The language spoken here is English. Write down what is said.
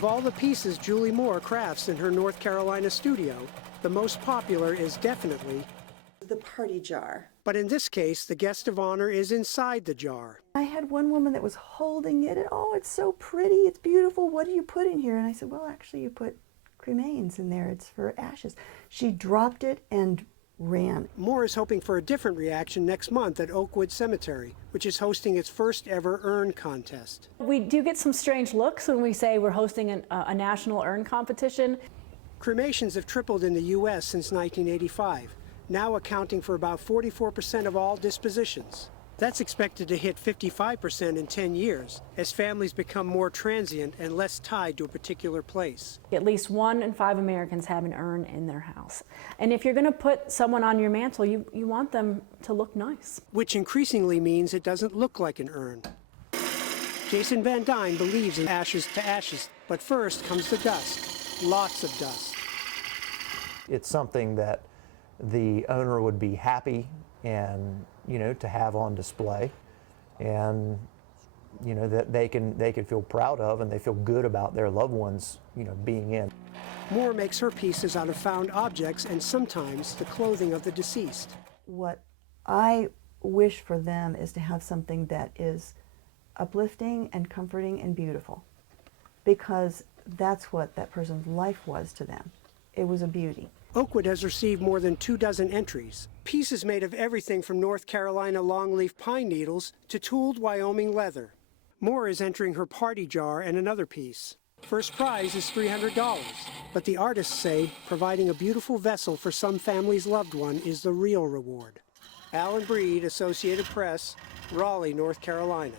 Of all the pieces Julie Moore crafts in her North Carolina studio, the most popular is definitely the party jar. But in this case, the guest of honor is inside the jar. I had one woman that was holding it, and oh, it's so pretty, it's beautiful, what do you put in here? And I said, well, actually, you put cremains in there, it's for ashes. She dropped it and ran. Moore is hoping for a different reaction next month at Oakwood Cemetery, which is hosting its first ever urn contest. We do get some strange looks when we say we're hosting a national urn competition. Cremations have tripled in the U.S. since 1985, now accounting for about 44% of all dispositions. That's expected to hit 55% in 10 years, as families become more transient and less tied to a particular place. At least 1 in 5 Americans have an urn in their house. And if you're going to put someone on your mantle, you want them to look nice. Which increasingly means it doesn't look like an urn. Jason Van Dyne believes in ashes to ashes, but first comes the dust, lots of dust. It's something that the owner would be happy and to have on display, and that they can feel proud of, and they feel good about their loved ones being in. Moore makes her pieces out of found objects and sometimes the clothing of the deceased. What I wish for them is to have something that is uplifting and comforting and beautiful, because that's what that person's life was to them. It was a beauty. Oakwood has received more than 24 entries, pieces made of everything from North Carolina longleaf pine needles to tooled Wyoming leather. Moore is entering her party jar and another piece. First prize is $300, but the artists say providing a beautiful vessel for some family's loved one is the real reward. Alan Breed, Associated Press, Raleigh, North Carolina.